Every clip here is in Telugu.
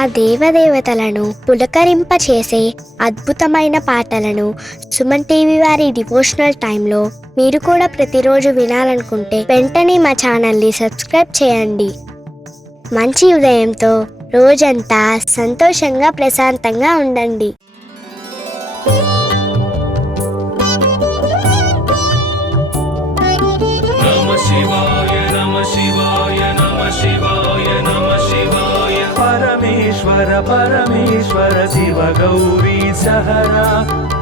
ఆ దేవదేవతలను పులకరింపచేసే అద్భుతమైన పాటలను సుమన్ టీవీ వారి డివోషనల్ టైంలో మీరు కూడా ప్రతిరోజు వినాలనుకుంటే వెంటనే మా ఛానల్ని సబ్స్క్రైబ్ చేయండి. మంచి ఉదయంతో రోజంతా సంతోషంగా ప్రశాంతంగా ఉండండి. परमेश्वर परमेश्वर शिव गौरी सहरा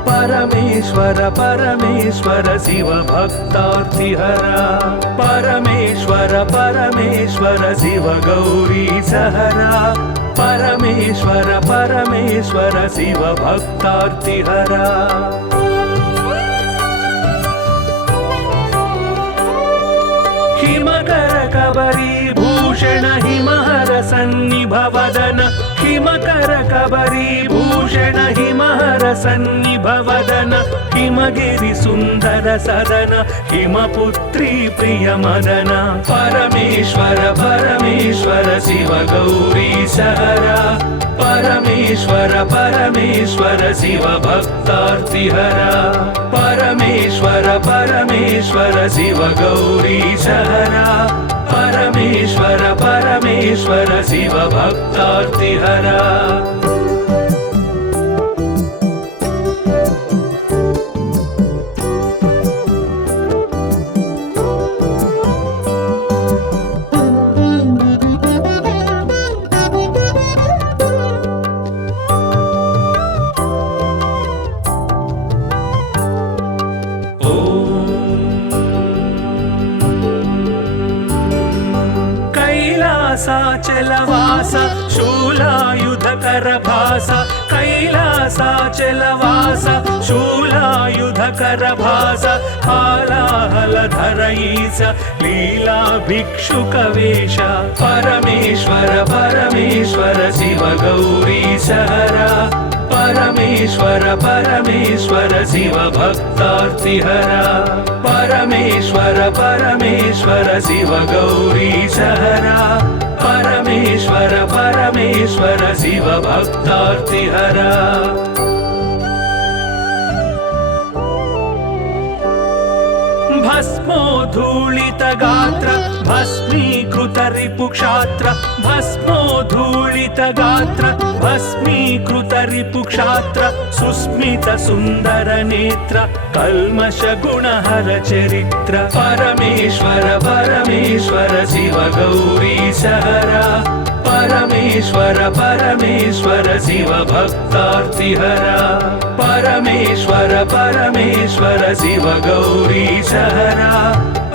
परमेश्वर परमेश्वर शिव भक्तार्तिहरा परमेश्वर परमेश्वर शिव गौरी सहरा परमेश्वर परमेश्वर शिव भक्तार्तिहरा हिमकर कबरी भूषण हिमहर सन्निभवदन हिमकर कबरी भूषण हिमहर सन्निभवदन हिमगिरि सुंदर सदन हिमपुत्री प्रिय मदन परमेश्वर परमेश्वर शिव गौरी सहरा परमेश्वर परमेश्वर शिव भक्तार्तिहरा परमेश्वर परमेश्वर शिव गौरी सहरा परमेश्वर परमेश्वर शिव भक्तार्तिहरा कैलासाचलवास शूलायुधकर भास कैलासाचलवास शूलायुधकर भास हालाहलधर ईश लीला भिक्षुकवेश परमेश्वर परमेश्वर शिव गौरी सहरा परमेश्वर परमेश्वर शिव भक्तार्तिहरा परमेश्वर परमेश्वर शिव गौरी सहरा परमेश्वर परमेश्वर शिव भक्तार्तिहरा भस्मोद्धूलित गात्र भस्मीकृत रिपुक्षात्र भस्मोद्धूलित गात्र भस्मीकृत रिपुक्षात्र सुस्मित सुंदर नेत्र कल्मष गुणहर चरित्र परमेश्वर परमेश्वर शिव गौरी सहरा परमेश्वर परमेश्वर शिव भक्तार्तिहरा परमेश्वर परमेश्वर शिव गौरी सहरा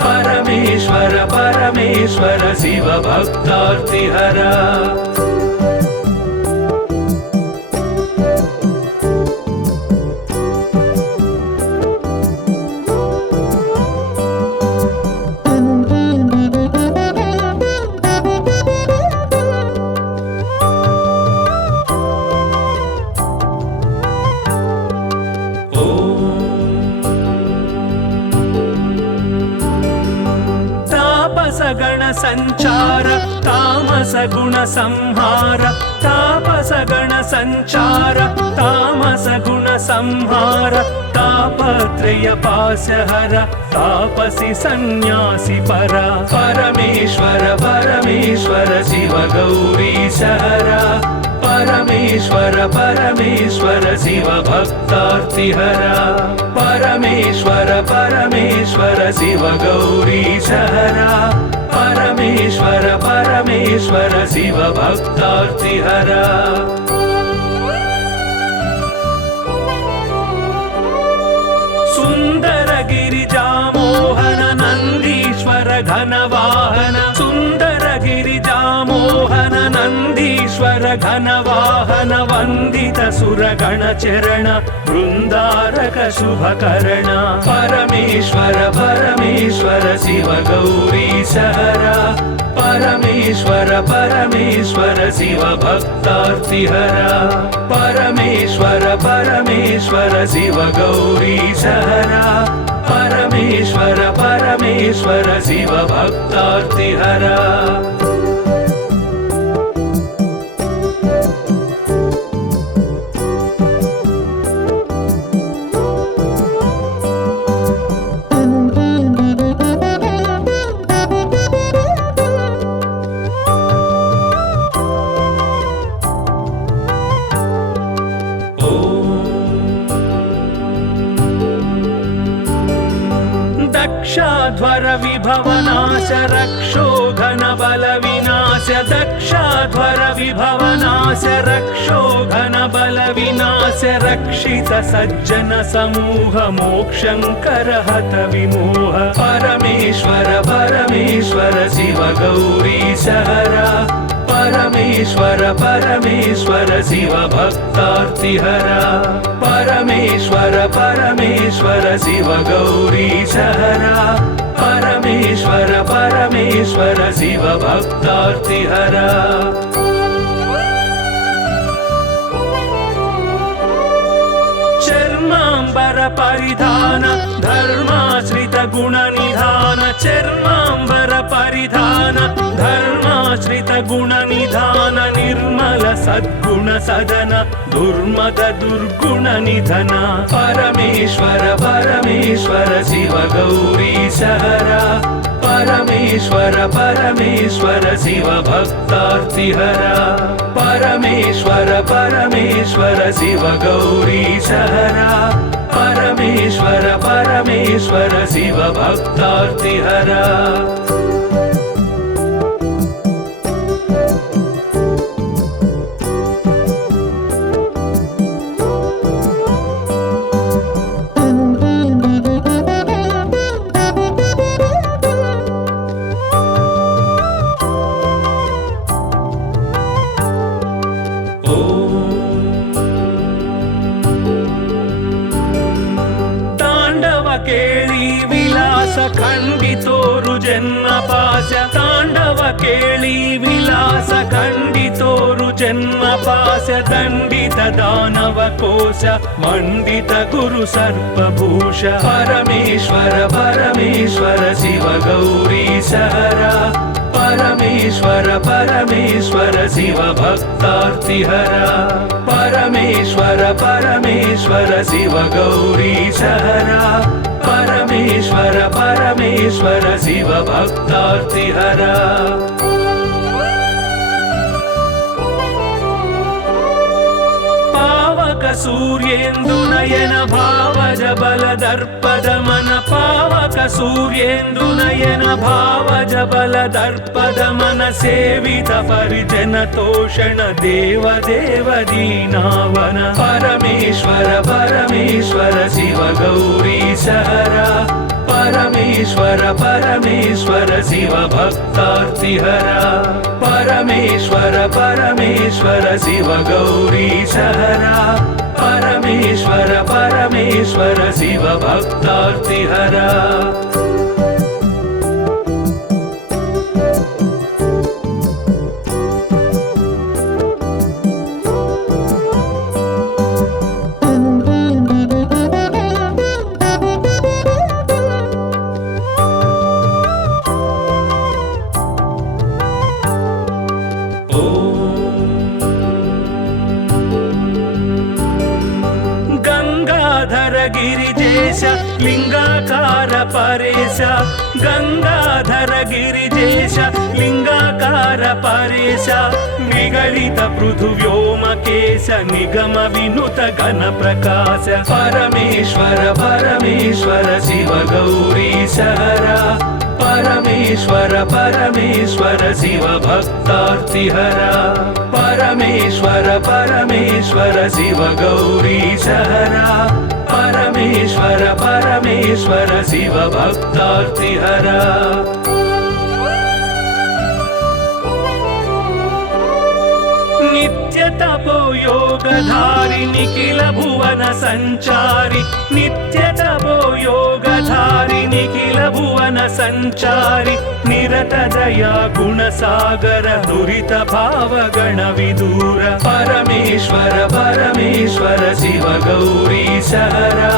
परमेश्वर परमेश्वर शिव भक्तार्तिहरा गण संचार तामस गुण संहार तापस गण संचार तामस गुण संहार तापत्रय पासहर तापसी सन्यासी परा परमेश्वर परमेश्वर शिव गौरी सहरा परमेश्वर परमेश्वर शिव भक्तार्तिहरा परमेश्वर परमेश्वर शिव गौरी सहरा परमेश्वर परमेश्वर शिव भक्तार्तिहरा सुंदर गिरिजा मोहन नंदीश्वर घनवाहन सुंदर गिरिजा मोहन नंदीश्वर घनवाहन वंदित सुरगण चरण वृंदारक शुभकर्ण परमेश्वर परमेश्वर शिव गौरी सहरा परमेश्वर परमेश्वर शिव भक्तार्तिहरा परमेश्वर परमेश्वर शिव गौरी सहरा परमेश्वर परमेश्वर शिव भक्तार्तिहरा दक्षाध्वर विभवनाश रक्षो घन बल विनाश दक्षाध्वर विभवनाश रक्षो घन बल विनाश रक्षित सज्जन समूह मोक्षंकर हत विमोह परमेश्वर परमेश्वर शिव गौरी सहरा परमेश्वर परमेश्वर शिव भक्तार्तिहरा परमेश्वर परमेश्वर शिव गौरी सहरा परमेश्वर परमेश्वर शिव भक्तार्तिहरा चर्मांबर परिधान धर्माश्रित गुण निधान चर्मांबर परिधान धर्माश्रित गुण निधान निर्मल सद्गुण सदन दुर्मद दुर्गुण निधन परमेश्वर परमेश्वर शिव गौरी सहरा परमेश्वर परमेश्वर शिव भक्तार्तिहरा परमेश्वर परमेश्वर शिव गौरी सहरा परमेश्वर परमेश्वर शिव भक्तार्तिहरा केळी विलास खंडितोरु जन्म पाश तांडव केळी विलास खंडितोरु जन्म पाश दंडित दानव कोश मंडित गुरु सर्पभूष परमेश्वर परमेश्वर शिव गौरी सहरा परमेश्वर परमेश्वर शिव भक्तार्तिहरा परमेश्वर परमेश्वर शिव गौरी सहरा परमेश्वर परमेश्वर शिव भक्तार्तिहरा सूर्येन्दु नयन भावज बल दर्पद मन पावक सूर्येन्दु नयन भावज बल दर्पद मन सेवित परिजन तोषण देव देव दीनावन परमेश्वर परमेश्वर शिव गौरी सहरा परमेश्वर परमेश्वर शिव भक्तार्तिहरा परमेश्वर परमेश्वर शिव गौरी सहरा परमेश्वर परमेश्वर शिव भक्तार्तिहरा गिरिजेश लिंगाकार परेश गंगाधर गिरिजेश लिंगाकार परेश निगलित पृथुव्योमकेश निगम विनुत घन प्रकाश परमेश्वर परमेश्वर शिव गौरी सहरा परमेश्वर परमेश्वर शिव भक्तार्तिहरा परमेश्वर परमेश्वर शिव गौरी सहरा परमेश्वर परमेश्वर शिव भक्तार्तिहरा नित्य तपो योगधारि निखिल भुवन संचारि नित्य तपो योगधारि निखिल भुवन संचारि निरत दया गुण सागर दुरित भाव गण विदूर परमेश्वर परमेश्वर शिव गौरी सहरा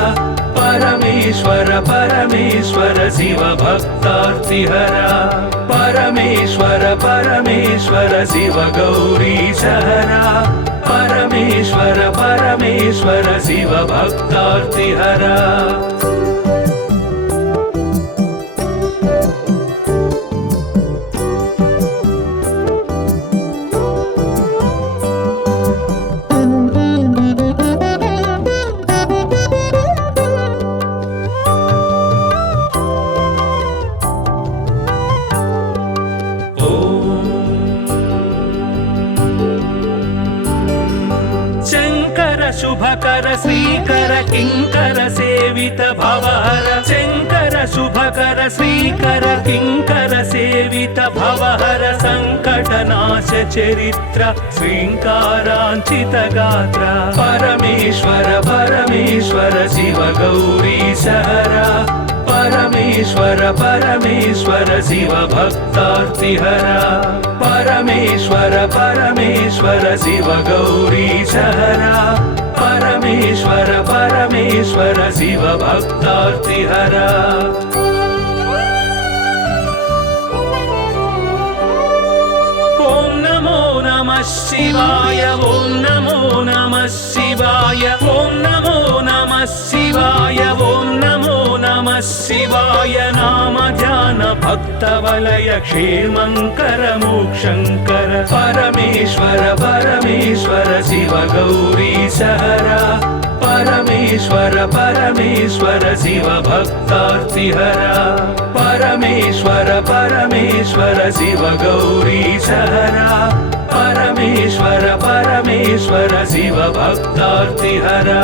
परमेश्वर परमेश्वर शिव भक्तार्तिहरा परमेश्वर परमेश्वर शिव गौरी सहरा परमेश्वर परमेश्वर शिव भक्तार्तिहरा शुभकर श्रीकर किंकर सेवित भवहर शंकर शुभकर श्रीकर किंकर सेवित भवहर संकटनाश चरित्र श्रींकारांचित गात्र परमेश्वर परमेश्वर शिव गौरी सहरा परमेश्वर परमेश्वर शिव भक्तार्तिहरा परमेश्वर परमेश्वर शिव गौरी सहरा परमेश्वर परमेश्वर शिव भक्तार्तिहरा ओम नमो नमः शिवाय ओम नमो नमः शिवाय ओम नमो नमः शिवाय ओम नमो नमः शिवाय नाम ध्यान भक्त वलय क्षेमंकर मोक्षंकर परमेश्वर परमेश्वर शिव गौरी सहरा परमेश्वर परमेश्वर शिव भक्तार्तिहरा परमेश्वर परमेश्वर शिव गौरी सहरा परमेश्वर परमेश्वर शिव भक्तार्तिहरा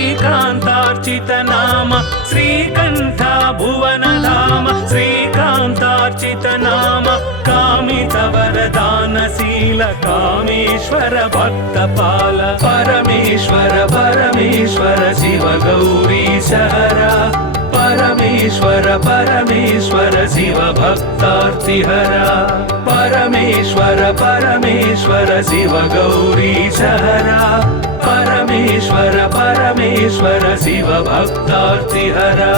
श्रीकांतार्चित नाम श्रीकंठा भुवन धाम श्रीकांतार्चित नाम कामित वरदानशील कामेश्वर भक्तपाल परमेश्वर परमेश्वर शिव गौरी सहरा परमेश्वर परमेश्वर शिव भक्तार्तिहरा परमेश्वर परमेश्वर शिव गौरी सहरा परमेश्वर परमेश्वर शिव भक्तार्तिहरा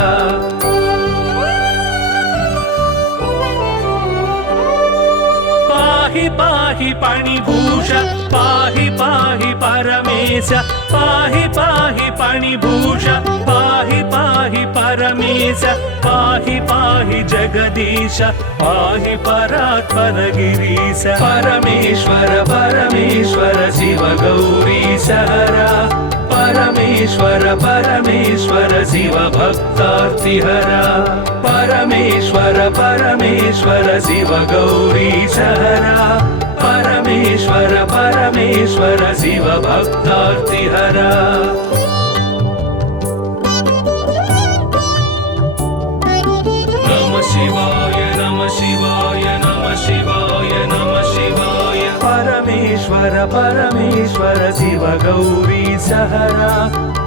पाहि पाहि पाणिभूष पाहि पाहि परमेश पाहि पाहि पाणिभूष पाहि पाहि परमेश पाहि पाहि जगदीश पाहि परात्पर गिरीश परमेश्वर परमेश्वर शिव गौरी सहरा परमेश्वर परमेश्वर शिव भक्तार्तिहरा परमेश्वर परमेश्वर शिव गौरी सहरा परमेश्वर परमेश्वर शिव भक्तार्तिहरा नमः शिवाय नमः शिवाय नमः शिवाय नमः शिवाय परमेश्वर परमेश्वर शिव गौरी सहरा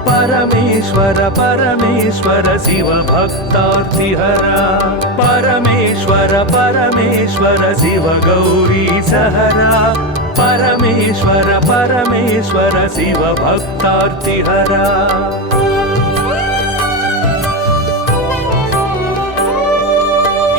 परमेश्वर परमेश्वर शिव भक्तार्तिहरा परमेश्वर परमेश्वर शिव गौरी सहरा परमेश्वर परमेश्वर शिव भक्तार्तिहरा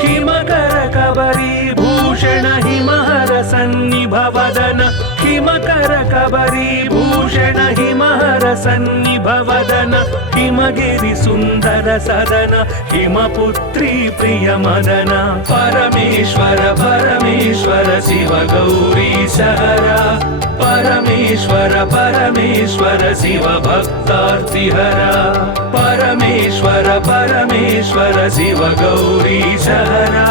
हिमकर कबरी भूषण हिमहर सन्निभवदन हिमकर कबरी भूषण हिमहर सन्निभवदन हिमगिरि सुंदर सदन हिमपुत्री प्रिय मदन परमेश्वर परमेश्वर शिव गौरी सहरा परमेश्वर परमेश्वर शिव भक्तार्तिहरा परमेश्वर परमेश्वर शिव गौरी सहरा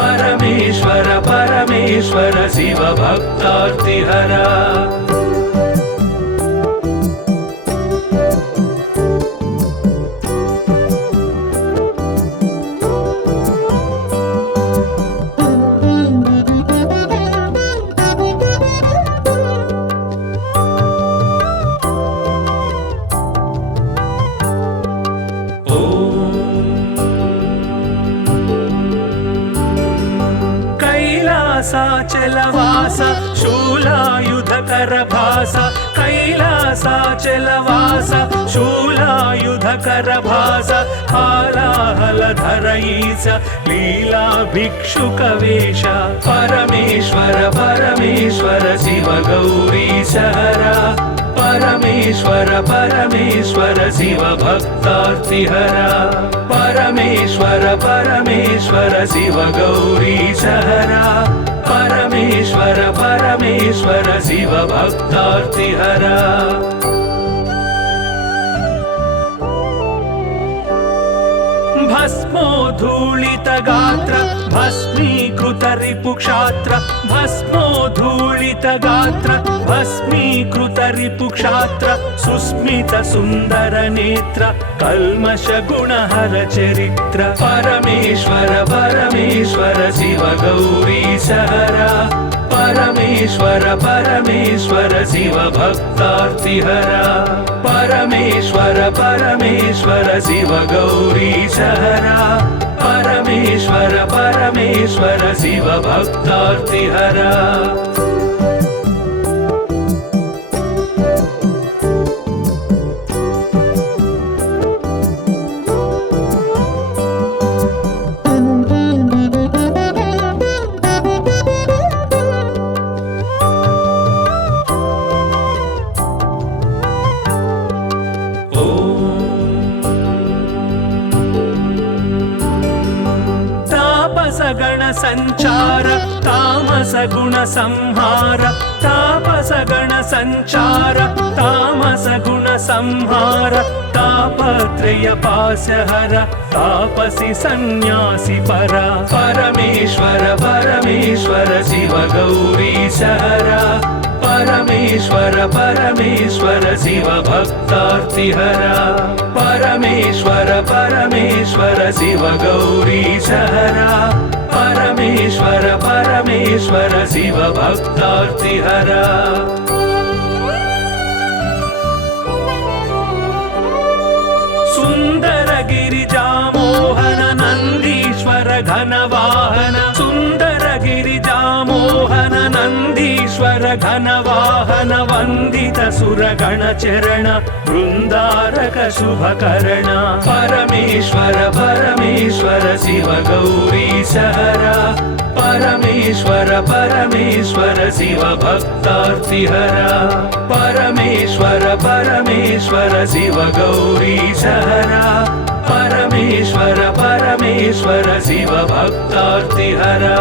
परमेश्वर परमेश्वर शिव भक्तार्तिहरा कैलासाचलवास शूलायुधकर भास कैलासाचलवास शूलायुधकर भास हालाहलधर ईश लीला भिक्षुक वेश परमेश्वर परमेश्वर शिव गौरी सहरा परमेश्वर परमेश्वर परमेश्वर शिव भक्तार्तिहरा परमेश्वर परमेश्वर शिव गौरीशहरा परमेश्वर परमेश्वर शिव भक्तार्तिहरा भस्मोद्धूलित गात्र भस्मीकृत रिपुक्षात्र भस्मोद्धूलित गात्र भस्मीकृत रिपुक्षात्र सुस्मित सुन्दर नेत्र कल्मष गुणहर चरित्र परमेश्वर परमेश्वर शिव गौरीशहरा परमेश्वर परमेश्वर शिव भक्तार्तिहरा परमेश्वर परमेश्वर शिव गौरीशहरा परमेश्वर परमेश्वर शिव भक्तार्तिहरा गण संचार तामस गुण संहार तापस गण संचार तामस गुण संहार तापत्रय पाशहर तापसी सन्यासी परा परमेश्वर परमेश्वर शिव गौरीशहरा परमेश्वर परमेश्वर शिव भक्तार्तिहरा परमेश्वर परमेश्वर शिव गौरीशहरा परमेश्वर परमेश्वर शिव भक्तार्तिहरा सुंदर गिरिजा मोहन नंदीश्वर घनवाहन सुंदर गिरिजा मोहन नंदीश्वर घनवाहन वंदित सुरगण चरण वृंदारक शुभकर्ण परमेश्वर परमेश्वर शिव गौरीशहरा परमेश्वर परमेश्वर शिव भक्तार्तिहरा परमेश्वर परमेश्वर शिव गौरीशहरा परमेश्वर परमेश्वर शिव भक्तार्तिहरा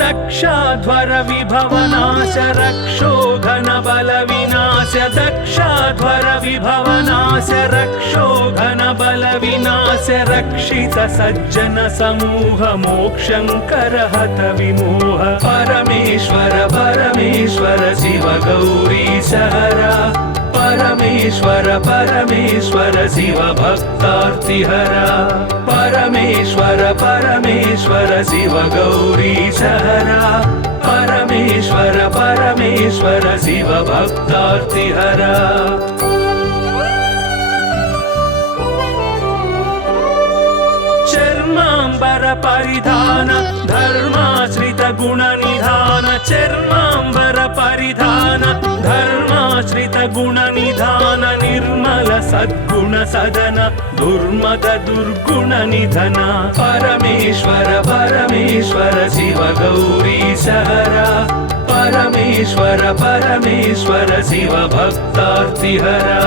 दक्षाध्वर विभवनाश रक्षोघन बल विनाश दक्षाध्वर विभवनाश रक्षोघन बल विनाश रक्षित सज्जन समूह मोक्षंकर हत विमोह परमेश्वर परमेश्वर शिव गौरीशहरा परमेश्वर परमेश्वर शिव भक्तार्तिहरा परमेश्वर परमेश्वर शिव गौरीशहरा परमेश्वर परमेश्वर शिव भक्तार्तिहरा चर्मांबर परिधान धर्माश्रित गुण निधान चर्मांबर परिधान धर्माश्रित गुण निधान निर्मल सद्गुण सदन दुर्मद दुर्गुण निधन परमेश्वर परमेश्वर शिव गौरीशहरा परमेश्वर परमेश्वर शिव भक्तार्तिहरा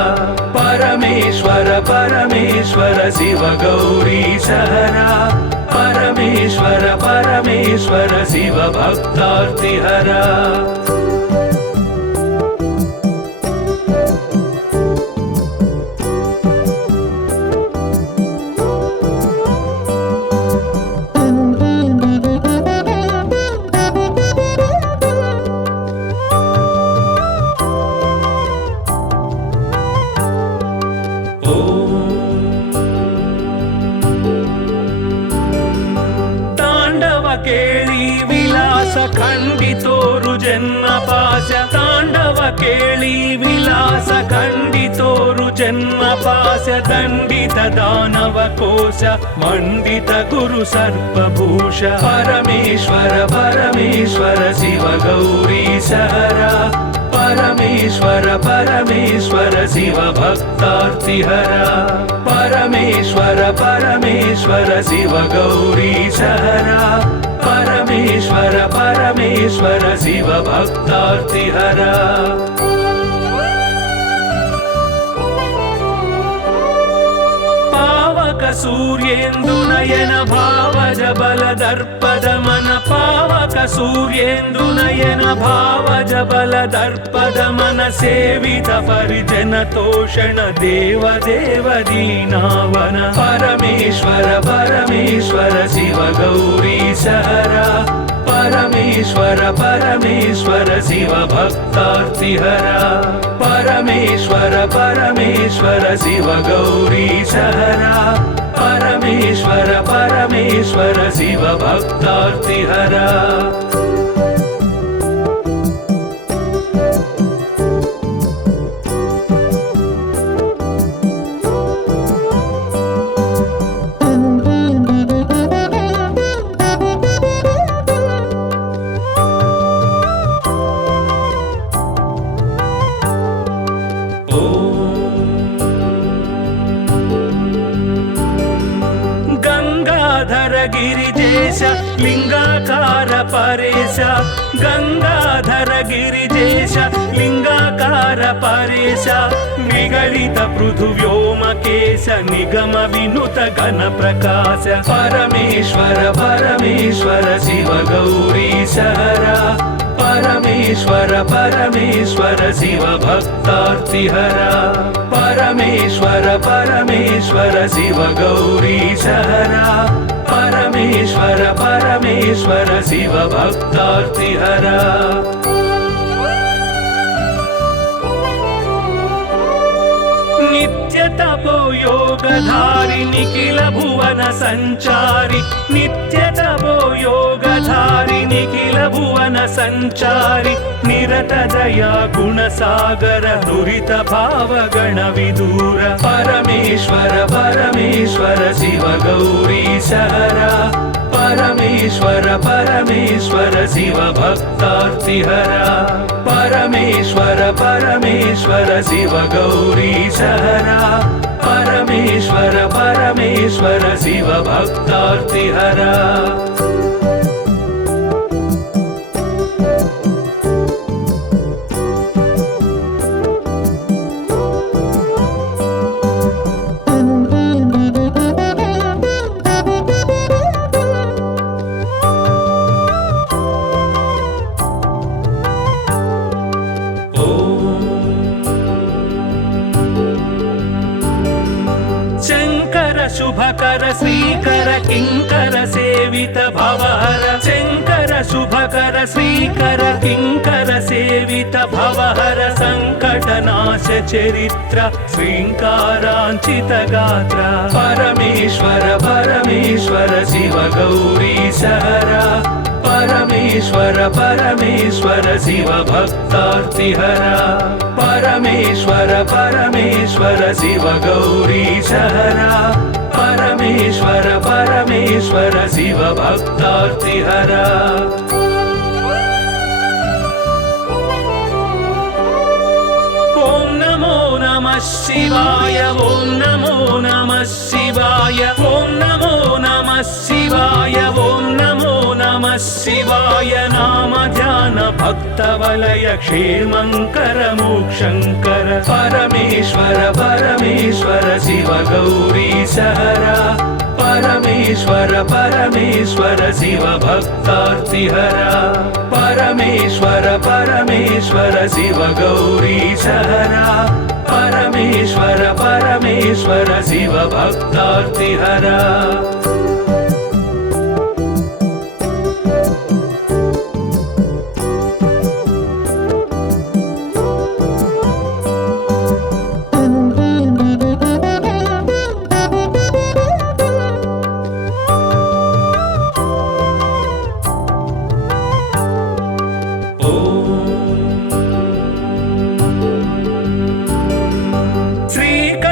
परमेश्वर परमेश्वर शिव गौरीशहरा परमेश्वर परमेश्वर शिव भक्तार्तिहरा ಕೇಳಿ ವಿಲಾಸ ಖಂಡಿತೋರು ಜನ್ಮ ಪಾಶ ತಾಂಡವ ಕೇಳಿ ವಿಲಾಸ ಖಂಡಿತೋರು జన్మ పాశ దండిత దానవ కోశ మండిత గురు సర్పభూష పరమేశ్వర పరమేశ్వర శివ గౌరీశ హర పరమేశ్వర పరమేశ్వర శివ భక్తార్తిహర పరమేశ్వర పరమేశ్వర శివ గౌరీశ హర పరమేశ్వర పరమేశ్వర శివ భక్తార్తిహర పావక సూర్యేందు నయన భావజ బల దర్పదమన పావక సూర్యేందు నయన భావజ బల దర్పదమన సేవిత పరిజన తోషణ దేవ దేవ దీనావన పరమేశ్వర పరమేశ్వర శివ గౌరీశ హర పరమేశ్వర పరమేశ్వర శివ భక్తార్తిహర పరమేశ్వర పరమేశ్వర శివ గౌరీశ హర పరమేశ్వర పరమేశ్వర శివ భక్తార్తిహర గిరిజేశ లింగాకార పరేశ గంగాధర గిరిజేశ లింగాకార పరేశ నిగళిత పృథువ్యోమకేశ నిగమ వినుత గణ ప్రకాశ పరమేశ్వర పరమేశ్వర శివ గౌరీశ హర పరమేశ్వర పరమేశ్వర శివ భక్తార్తిహర పరమేశ్వర పరమేశ్వర శివ గౌరీశ హర పరమేశ్వర పరమేశ్వర శివ భక్తార్తిహర నిత్య తపో యోగధారి నిఖిల భువన సంచారి నిత్య తపో యోగధారి నిఖిల భువన సంచారి నిరత దయా గుణ సాగర దురిత భావ గణ విదూర పరమేశ్వర పరమేశ్వర శివ గౌరీశ హర పరమేశ్వర పరమేశ్వర శివ భక్తార్తిహర పరమేశ్వర పరమేశ్వర శివ గౌరీశ హర పరమేశ్వర పరమేశ్వర శివ భక్తార్తిహర శుభకర శ్రీకర కింకర సేవిత భవహర శంకర శుభకర శ్రీకర కింకర సేవిత భవహర సంకటనాశ చరిత్ర శ్రీంకారాంచిత గాత్ర పరమేశ్వర పరమేశ్వర శివ గౌరీశ హర పరమేశ్వర పరమేశ్వర శివ భక్తార్తిహర పరమేశ్వర పరమేశ్వర శివ గౌరీశ హర పరమేశ్వర పరమేశ్వర శివ భక్తార్తిహర ఓం నమో నమః శివాయ ఓం నమో నమః శివాయ ఓం నమో నమః శివాయ ఓం నమో నమః శివాయ నామ ధ్యాన భక్త వలయ క్షేమంకర మోక్షంకర పరమేశ్వర పరమేశ్వర శివ గౌరీశ హర పరమేశ్వర పరమేశ్వర శివ భక్తార్తిహర పరమేశ్వర పరమేశ్వర శివ గౌరీశ హర పరమేశ్వర పరమేశ్వర శివ భక్తార్తిహర శ్రీకర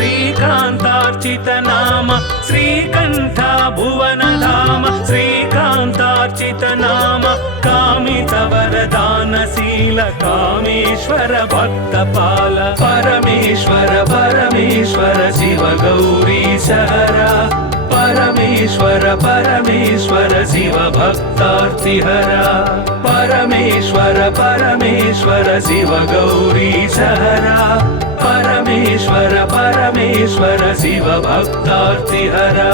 श्रीकान्तार्चित नाम श्रीकण्ठ भुवनधाम श्रीकान्तार्चित नाम कामित वरदानशील कामेश्वर भक्तपाल परमेश्वर परमेश्वर शिव गौरीश हरा परमेश्वर परमेश्वर शिव भक्तार्तिहरा परमेश्वर परमेश्वर शिव गौरीश हरा परमेश्वर परमेश्वर शिव भक्तार्तिहरा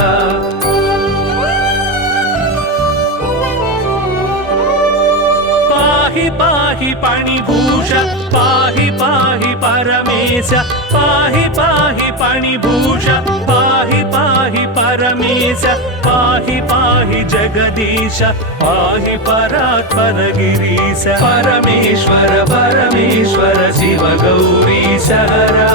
पाहि पाहि पणिभूष पाहि पाहि परमेश पाहि पाहि पणिभूष पाहि पाहि परमेश पाहि पाहि जगदीश पाहि परात्पर गिरीश परमेश्वर परमेश्वर शिव गौरीश हरा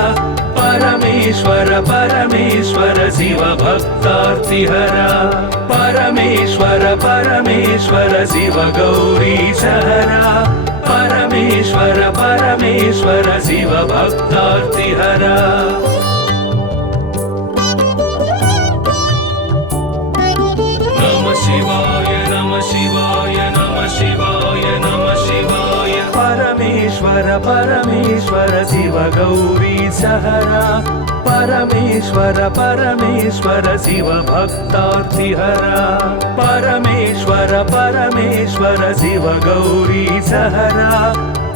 परमेश्वर परमेश्वर शिव भक्तार्तिहरा परमेश्वर परमेश्वर शिव गौरीश हरा परमेश्वर परमेश्वर शिव भक्तार्तिहरा नमः शिवाय नमः शिवाय नमः शिवाय नमः शिवाय परमेश्वर परमेश्वर शिव गौरीश हरा परमेश्वर परमेश्वर शिव भक्तार्तिहरा परमेश्वर परमेश्वर शिव गौरीश हरा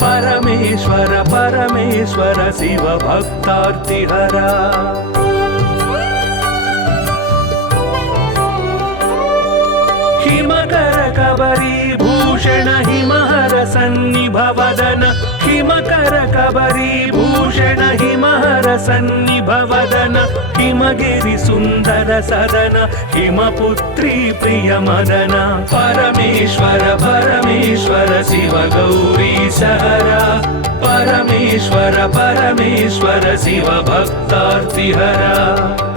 परमेश्वर परमेश्वर शिव भक्तार्तिहरा हिमकर कबरी भूषण हिमहर सन्निभवदन हिमकर कबरी भूषण हिमहर सन्निभवदन हिमगिरि सुन्दर सदन हिमपुत्री प्रिय मदन परमेश्वर परमेश्वर शिव गौरीश हरा परमेश्वर परमेश्वर शिव भक्तार्तिहरा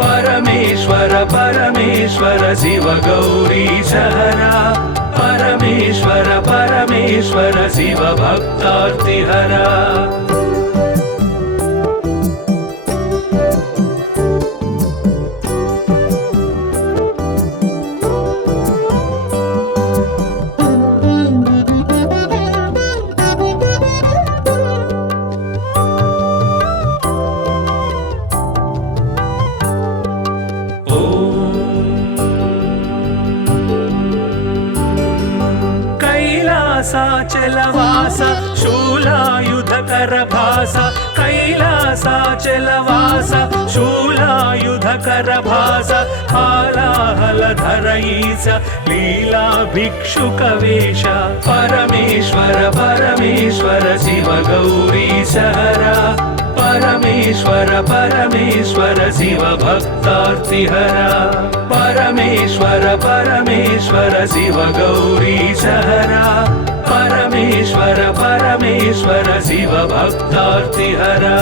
परमेश्वर परमेश्वर शिव गौरीश हरा परमेश्वर परमेश्वर शिव भक्तार्तिहरा कैलासाचलवास शूलायुधकर भास कैलासाचलवास शूलायुधकर भास हालाहलधर ईश लीला भिक्षुकवेश परमेश्वर परमेश्वर शिव गौरीश हरा परमेश्वर परमेश्वर शिव भक्तार्तिहरा परमेश्वर परमेश्वर शिव गौरीश हरा परमेश्वर परमेश्वर शिव भक्तार्तिहरा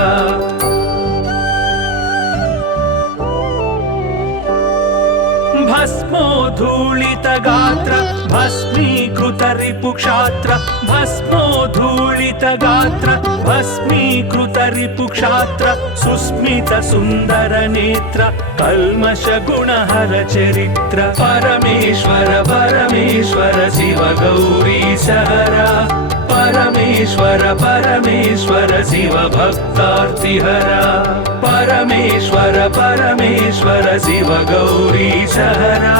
भस्मोद्धूलित गात्र भस्मीकृत रिपुक्षात्र भस्मोद्धूलित गात्र भस्मीकृत रिपुक्षात्र सुस्मित सुन्दर नेत्र कल्मष गुणहर चरित्र परमेश्वर परमेश्वर शिव गौरीश हरा परमेश्वर परमेश्वर शिव भक्तार्तिहरा परमेश्वर परमेश्वर शिव गौरीश हरा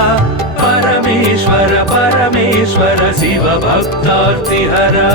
परमेश्वर परमेश्वर शिव भक्तार्तिहरा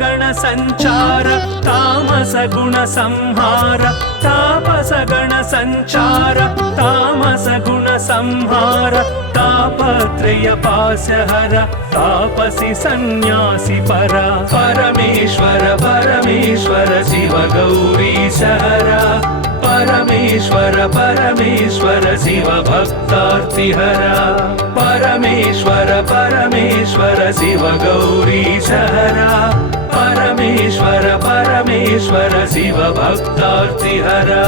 गण संचार तामस गुण संहार तापस गण संचार तामस गुण संहार तापत्रय पाशहर तापसी सन्यासी परा परमेश्वर परमेश्वर शिव गौरीश हरा परमेश्वर परमेश्वर शिव भक्तार्तिहरा परमेश्वर परमेश्वर शिव गौरीशहरा परमेश्वर परमेश्वर शिव भक्तार्तिहरा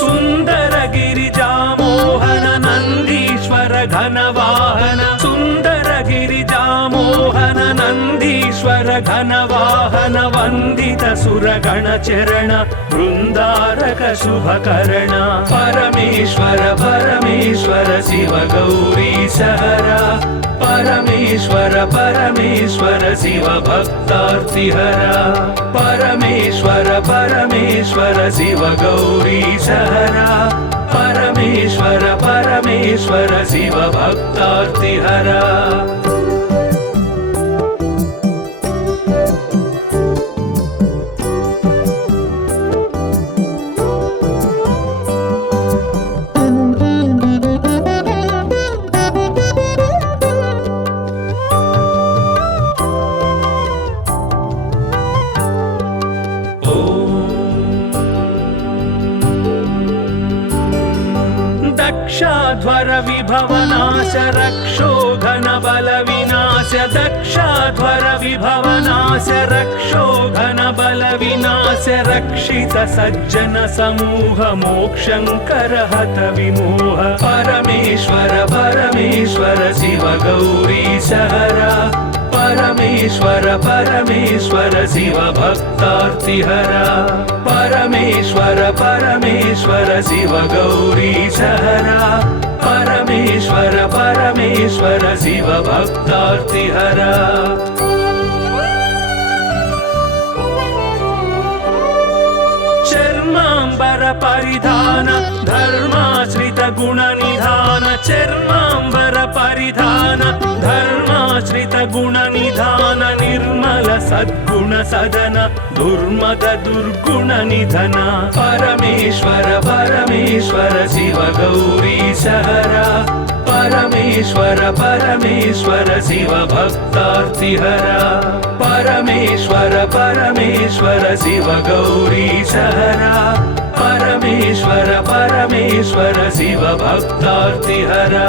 सुंदर गिरिजामोहन नंदीश्वर घनवाहन सुंदर गिरिजामोहन नंदीश्वर घनवाहन वंदित सुरगण चरण वृंदारक शुभकरण परमेश्वर परमेश्वर शिव गौरीशहरा परमेश्वर परमेश्वर शिव भक्तार्तिहरा परमेश्वर परमेश्वर शिव गौरीशहरा परमेश्वर परमेश्वर शिव भक्तार्तिहरा दक्षाध्वर विभवनाश रक्षोघन बल विनाश दक्षाध्वर विभवनाश रक्षोघन बल विनाश रक्षित सज्जन समूह मोक्षंकर हत विमोह परमेश्वर परमेश्वर शिव गौरीशहरा परमेश्वर परमेश्वर शिव भक्तार्तिहरा परमेश्वर परमेश्वर शिव गौरीशहरा परमेश्वर परमेश्वर शिव भक्तार्तिहरा चर्मांबर परिधान धर्माश्रित गुण निधान चर्मांबर परिधान धर्माश्रित गुण निधान निर्मल सद्गुण सदन दुर्मद दुर्गुण निधन परमेश्वर परमेश्वर शिव गौरीशहरा परमेश्वर परमेश्वर शिव भक्तार्तिहरा परमेश्वर परमेश्वर शिव गौरीशहरा परमेश्वर परमेश्वर शिव भक्तार्तिहरा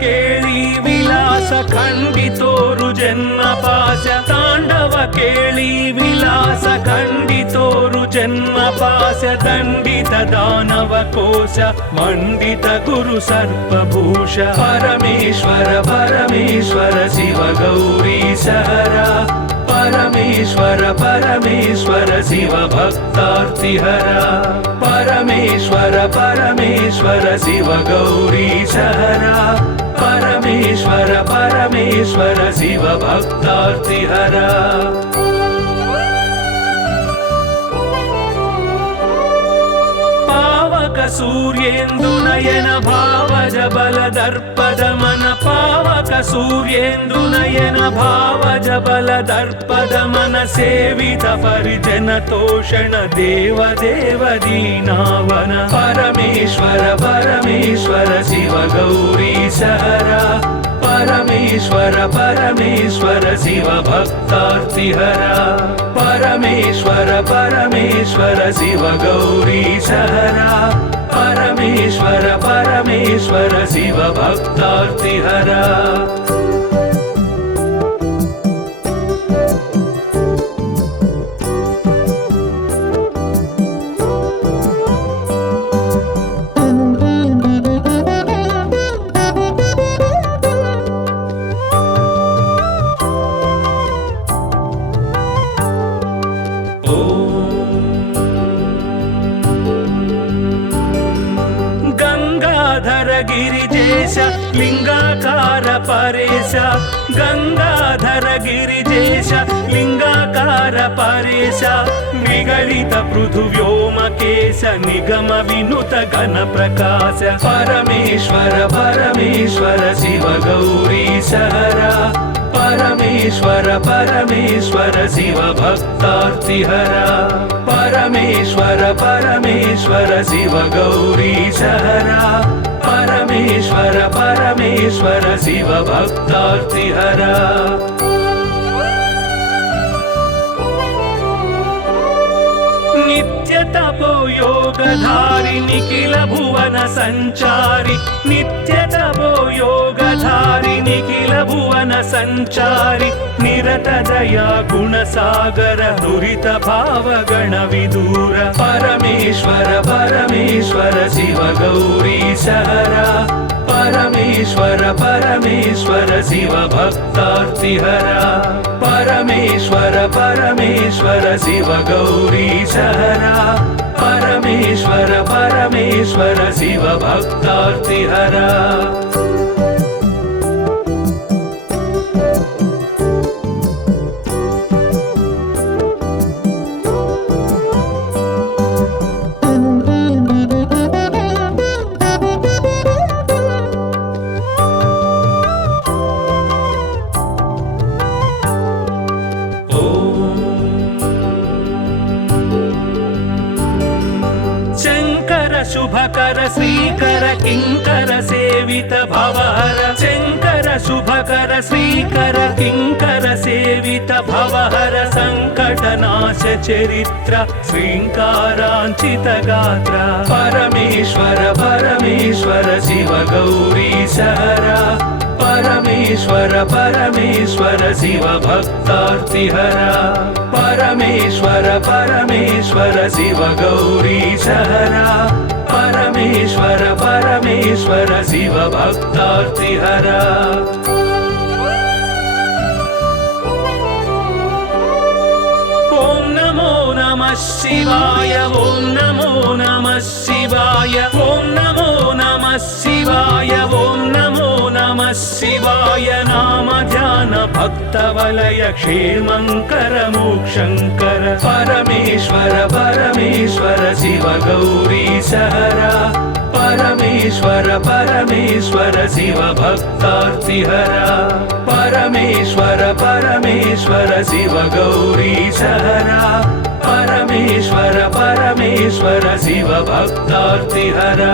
केळी विलास खंडितोरु जन्म पाश तांडव केळी विलास खंडितोरु जन्म पाश दंडित दानव कोश मंडित गुरु सर्पभूष परमेश्वर परमेश्वर शिव गौरीशहरा परमेश्वर परमेश्वर शिव भक्तार्तिहरा परमेश्वर परमेश्वर शिव गौरीशहरा परमेश्वर परमेश्वर शिव भक्तार्तिहरा पावक सूर्येन्दुनयन भावज बल दर्पद मन पावक सूर्येन्दुनयन भावज बल दर्पद मन सेवित परिजन तोषण देव देव दीनावन परमेश्वर परमेश्वर शिव गौरीशहरा परमेश्वर परमेश्वर शिव भक्तार्तिहरा परमेश्वर परमेश्वर शिव गौरीशहरा परमेश्वर परमेश्वर शिव भक्तार्तिहरा गिरिजेश लिंगाकार परेश गंगाधर गिरिजेश लिंगाकार परेश निगलित पृथुव्योमकेश निगम विनुत घन प्रकाश परमेश्वर परमेश्वर शिव गौरीश हरा परमेश्वर परमेश्वर शिव भक्तार्तिहरा परमेश्वर परमेश्वर शिव गौरीश हरा परमेश्वर परमेश्वर शिव भक्तार्तिहरा नित्य तपो योगधारि निखिल भुवन संचारि नित्य तपो योगधारि निखिल भुवन संचारि निरत दया गुण सागर दुरित भाव गण विदूर परमेश्वर परमेश्वर शिव गौरीश हरा परमेश्वर परमेश्वर शिव भक्तार्तिहरा परमेश्वर परमेश्वर शिव गौरीश हरा परमेश्वर परमेश्वर शिव भक्तार्तिहरा शुभकर श्रीकर किंकर सेवित भवहर शंकर शुभकर श्रीकर किंकर सेवित भवहर संकटनाश चरित्र श्रींकारांचित गात्र परमेश्वर परमेश्वर शिव गौरीश हरा परमेश्वर परमेश्वर शिव भक्तार्तिहरा परमेश्वर परमेश्वर शिव गौरीश हरा परमेश्वर परमेश्वर शिव भक्तार्तिहरा ओम नमो नमः शिवाय ओम नमो नमः शिवाय ओम नमो नमः शिवाय ओम नमो नमः शिवाय नाम ध्यान भक्त वलय क्षेमंकर मोक्षंकर परमेश्वर परमेश्वर शिव गौरीश हरा परमेश्वर परमेश्वर शिव भक्तार्तिहरा परमेश्वर परमेश्वर शिव गौरीश हरा परमेश्वर परमेश्वर शिव भक्तार्तिहरा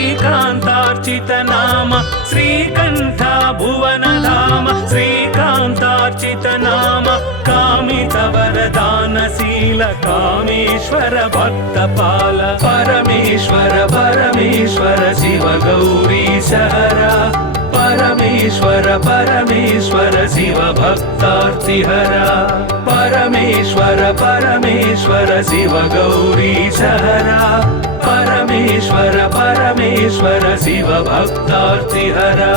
श्रीकांतार्चित नाम श्रीकंठ भुवन धाम श्रीकांतार्चित नाम कामित वरदानशील कामेश्वर भक्तपाल परमेश्वर परमेश्वर शिव गौरीश हरा परमेश्वर परमेश्वर शिव भक्तार्तिहरा परमेश्वर परमेश्वर शिव गौरीश हरा परमेश्वर परमेश्वर शिव भक्तार्तिहरा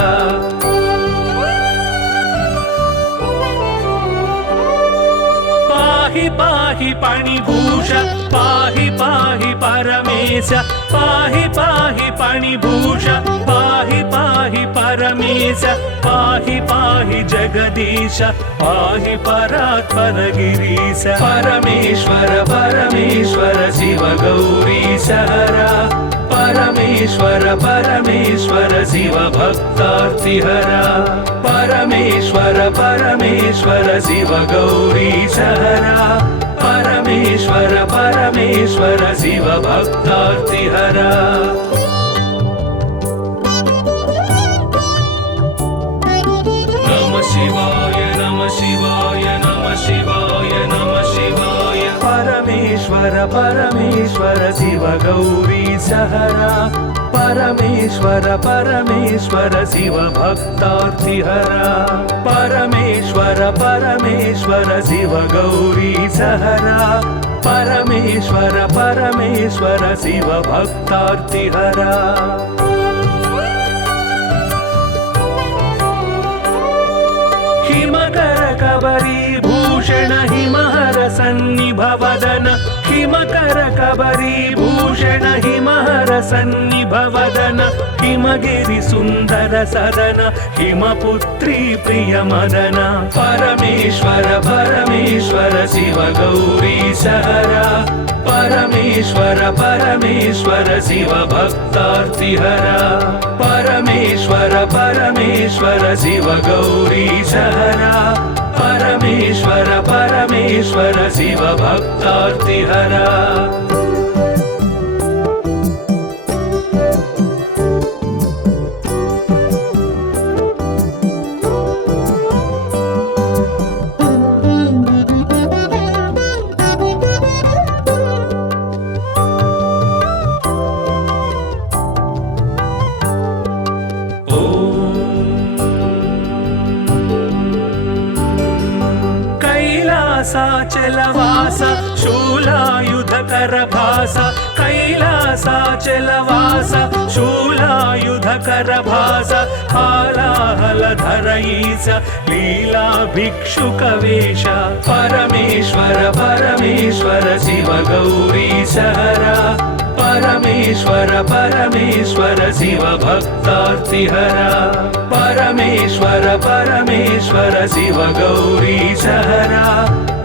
पाहि पाहि पाणिभूष पाहि पाहि परमेश पाहि पाहि पाणिभूष पाहि पाहि परमेश पाहि पाहि जगदीश पाहि परात्पर गिरीश परमेश्वर परमेश्वर शिव गौरीश हरा परमेश्वर परमेश्वर शिव भक्तार्तिहरा परमेश्वर परमेश्वर शिव गौरीश हरा परमेश्वर परमेश्वर शिव भक्तार्तिहरा नमः शिवाय नमः शिवाय नमः शिवाय नमः शिवाय परमेश्वर परमेश्वर शिव गौरीश हरा परमेश्वर परमेश्वर शिव भक्तार्तिहरा परमेश्वर परमेश्वर शिव गौरी सहरा परमेश्वर परमेश्वर शिव भक्तार्तिहरा हिमकर कबरी भूषण हिमहर सन्निभवदन हिमकर कबरी भूषण हिमहर सन्निभवदन हिमगिरि सुन्दर सदन हिमपुत्री प्रिय मदन परमेश्वर परमेश्वर शिव गौरी सहरा परमेश्वर परमेश्वर शिव भक्तार्तिहरा परमेश्वर परमेश्वर शिव गौरी सहरा परमेश्वर परमेश्वर शिव भक्तार्तिहरा कैलासाचलवास शूलायुधकर भास कैलासाचलवास शूलायुधकर भास हालाहलधर ईश लीला भिक्षुकवेश परमेश्वर परमेश्वर शिव गौरी सहरा परमेश्वर परमेश्वर शिव भक्तार्तिहरा परमेश्वर परमेश्वर शिव गौरी सहरा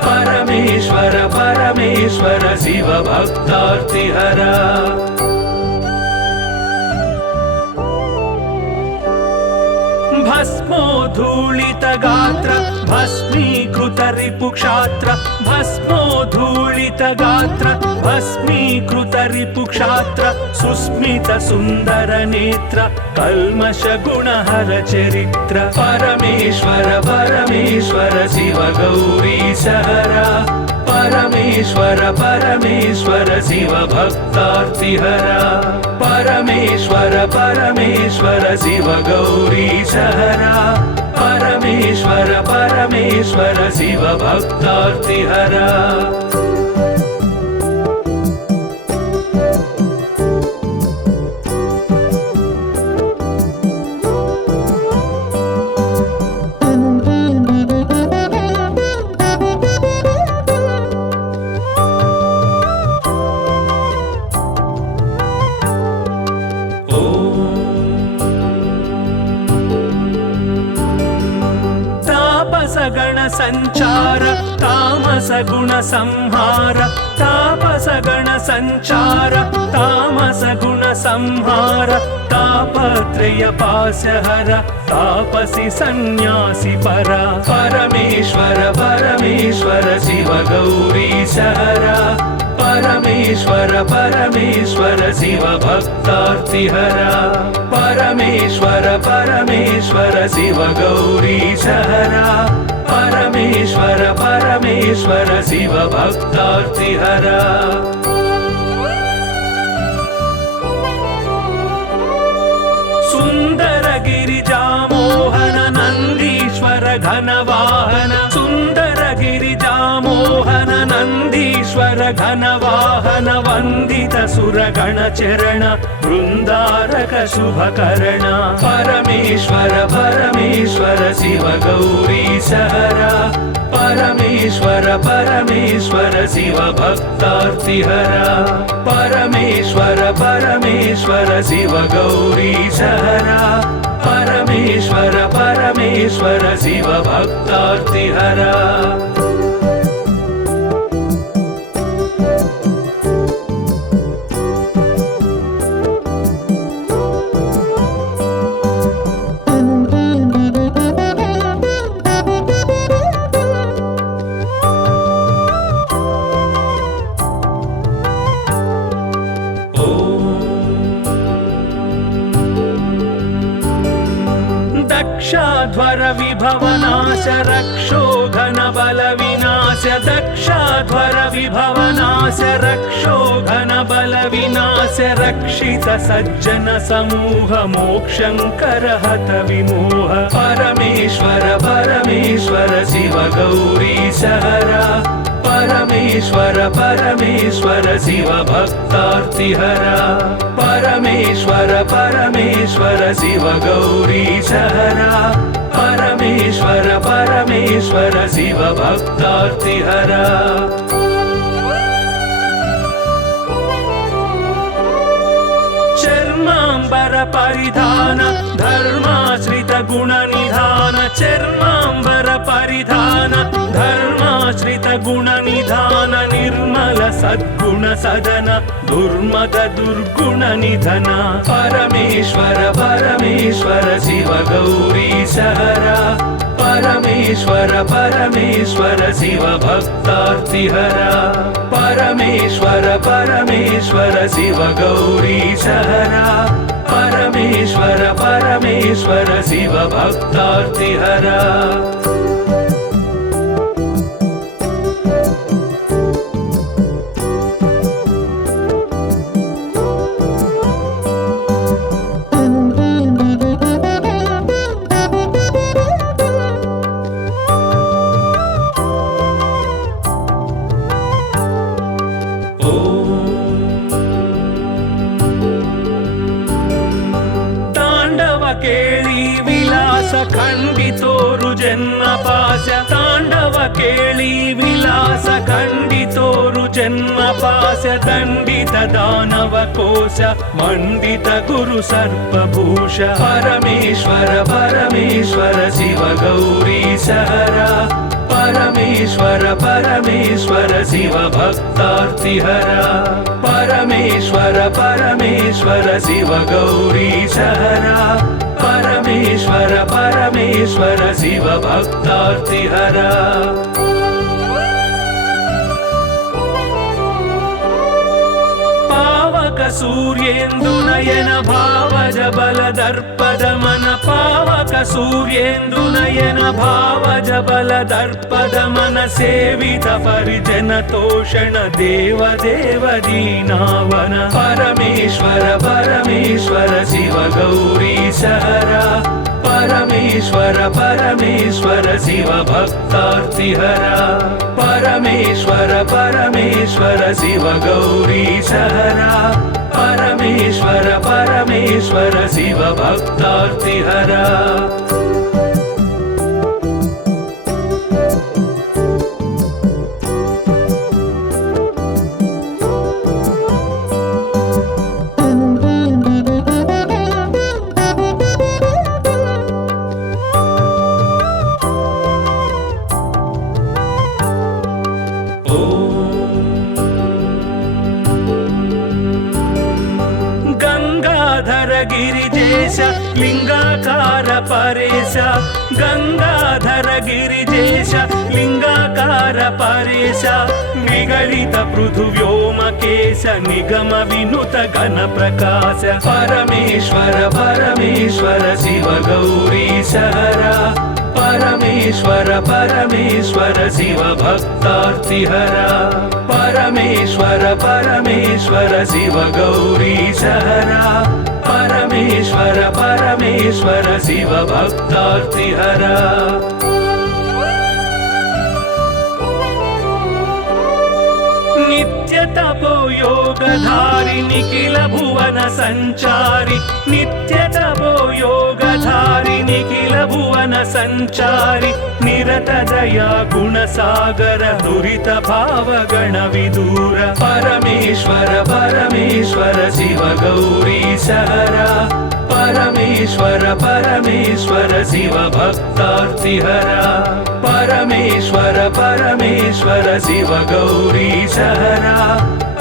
परमेश्वर परमेश्वर शिव भक्तार्तिहरा भस्मोद्धूलित गात्र भस्मीकृत रिपुक्षात्र भस्मोद्धूलित गात्र भस्मीकृत रिपुक्षात्र सुस्मित सुन्दर नेत्र कल्मष गुणहर चरित्र परमेश्वर परमेश्वर शिव गौरी सहरा परमेश्वर परमेश्वर शिव भक्तार्तिहरा परमेश्वर परमेश्वर शिव गौरी सहरा परमेश्वर परमेश्वर शिव भक्तार्तिहरा गण संचार तामस गुण संहार तापस गण संचार तामस गुण संहार तापत्रय पाशहर तापसी सन्यासी परा परमेश्वर परमेश्वर शिव गौरी सहरा परमेश्वर परमेश्वर शिव भक्तार्तिहरा परमेश्वर परमेश्वर शिव गौरी सहरा परमेश्वर परमेश्वर शिव भक्तार्तिहरा सुंदर गिरिजा मोहन नंदीश्वर घनवाहन सुंदर गिरिजा मोहन नंदीश्वर घनवाहन वंदित सुरगण चरण वृंदारक शुभकर्ण परमेश्वर परमेश्वर शिव गौरी सहरा परमेश्वर परमेश्वर शिव भक्तार्तिहरा परमेश्वर परमेश्वर शिव गौरी सहरा परमेश्वर परमेश्वर शिव भक्तार्तिहरा दक्षाध्वर विभवनाश रक्षो घन बल विनाश दक्षाध्वर विभवनाश रक्षो घन बल विनाश रक्षित सज्जन समूह मोक्षंकर हत विमोह परमेश्वर परमेश्वर शिव गौरी सहरा परमेश्वर परमेश्वर शिव भक्तार्तिहरा परमेश्वर परमेश्वर शिव गौरी सहरा परमेश्वर परमेश्वर शिव भक्तार्तिहरा चर्मांबर परिधान धर्माश्रित गुण निधान चर्मांबर परिधान धर्माश्रित गुण निधान निर्मल सद्गुण सदन दुर्मद दुर्गुण निधन परमेश्वर परमेश्वर शिव गौरी सहरा परमेश्वर परमेश्वर शिव भक्तार्तिहरा परमेश्वर परमेश्वर शिव गौरी सहरा परमेश्वर परमेश्वर शिव भक्तार्तिहरा केळी विलास खंडितोरु जन्म पाश तांडव केळी विलास खंडितोरु जन्म पाश दंडित दानव कोश मंडित गुरु सर्पभूष परमेश्वर परमेश्वर शिव गौरी सहरा परमेश्वर परमेश्वर शिव भक्तार्तिहरा परमेश्वर परमेश्वर शिव गौरी सहरा परमेश्वर परमेश्वर शिव भक्तार्तिहरा पावक सूर्येन्दु नयन भावज बल दर्पद मन पावक सूर्येन्दु नयन भावज बल दर्पद मन सेवित परिजन तोषण देव देव दीनावन परमेश्वर परमेश्वर शिव गौरी सहरा परमेश्वर परमेश्वर शिव भक्तार्तिहरा परमेश्वर परमेश्वर शिव गौरी सहरा परमेश्वर परमेश्वर शिव भक्तार्तिहरा गिरिजेश लिंगाकार परेश गंगाधर गिरिजेश लिंगाकार परेश निगलित पृथुव्योमकेश निगम विनुत घन प्रकाश परमेश्वर परमेश्वर शिव गौरी सहरा परमेश्वर परमेश्वर शिव भक्तार्तिहरा परमेश्वर परमेश्वर शिव गौरी सहरा परमेश्वर परमेश्वर शिव भक्तार्तिहरा नित्य तपो योगधारि निखिल भुवन संचारि नित्य तपो योगधारि निखिल भुवन संचारि निरत दया गुण सागर दुरित भाव गण विदूर परमेश्वर परमेश्वर शिव गौरी सहरा परमेश्वर परमेश्वर शिव भक्तार्तिहरा परमेश्वर परमेश्वर शिव गौरी सहरा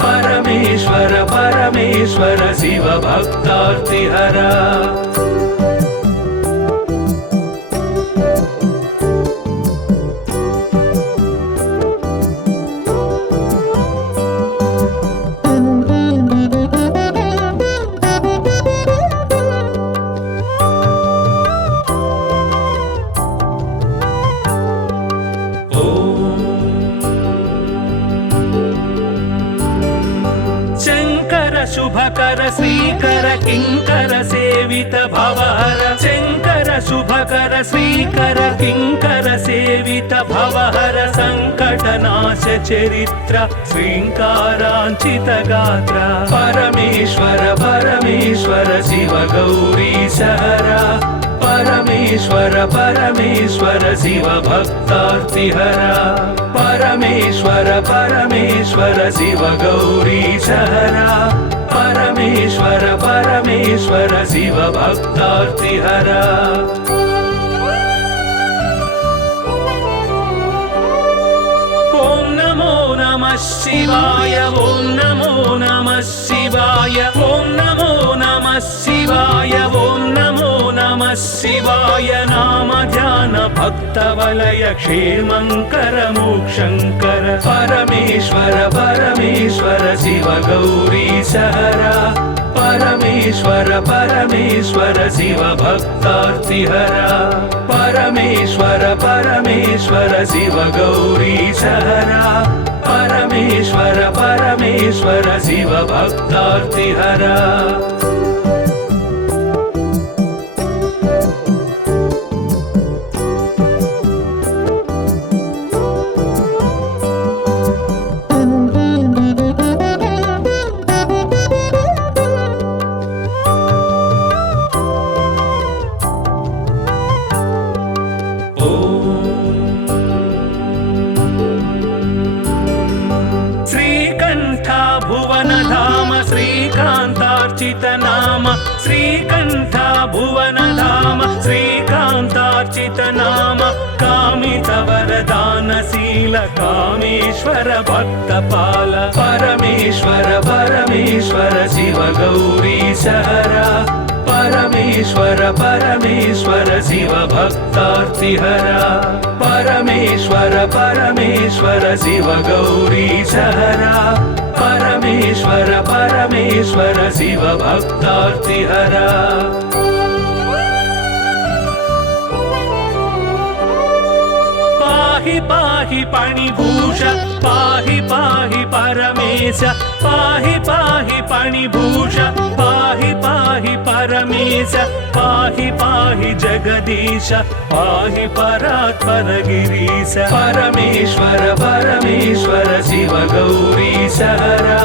परमेश्वर परमेश्वर शिव भक्तार्तिहरा చరిత్ర శ్రీంకారాంచిత గాత్ర పరమేశ్వర పరమేశ్వర శివ గౌరీ సహరా పరమేశ్వర పరమేశ్వర శివ భక్తార్తిహరా పరమేశ్వర పరమేశ్వర శివ గౌరీ సహరా పరమేశ్వర పరమేశ్వర శివ భక్తార్తిహరా ఓం నమో నమః శివాయ ఓం నమో నమః శివాయ ఓం నమో నమః శివాయ ఓం నమో నమః శివాయ నామ ధ్యాన భక్త వలయ క్షేమంకర మోక్షంకర పరమేశ్వర పరమేశ్వర శివ గౌరీ సహరా పరమేశ్వర పరమేశ్వర శివ భక్తార్తిహరా పరమేశ్వర పరమేశ్వర శివ గౌరీ సహరా పరమేశ్వర పరమేశ్వర శివ భక్తార్తిహరా శ్రీకాంతార్చిత నామ శ్రీకంఠ భువన ధామ శ్రీకాంతార్చిత నామ కామిత వరదానశీల కామేశ్వర భక్త పాల పరమేశ్వర పరమేశ్వర శివ గౌరీ సహరా పరమేశ్వర పరమేశ్వర శివ భక్తార్తిహరా పరమేశ్వర పరమేశ్వర శివ గౌరీ సహరా పరమేశ్వర పరమేశ్వర శివ భక్తార్తిహరా పాహి పాహి పణిభూష పాహి పాహి పరమేశ పాహి పాహి పణిభూష పాహి పాహి పరమేశ పాహి పాహి జగదీశ పాహి పరాత్పర గిరీశ పరమేశ్వర పరమేశ్వర శివ గౌరీ సహరా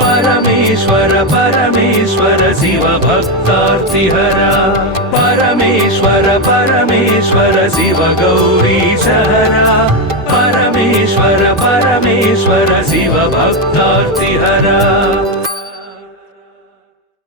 పరమేశ్వర పరమేశ్వర శివ భక్తార్తిహరా పరమేశ్వర పరమేశ్వర శివ గౌరీ సహరా పరమేశ్వర పరమేశ్వర శివ భక్తార్తిహరా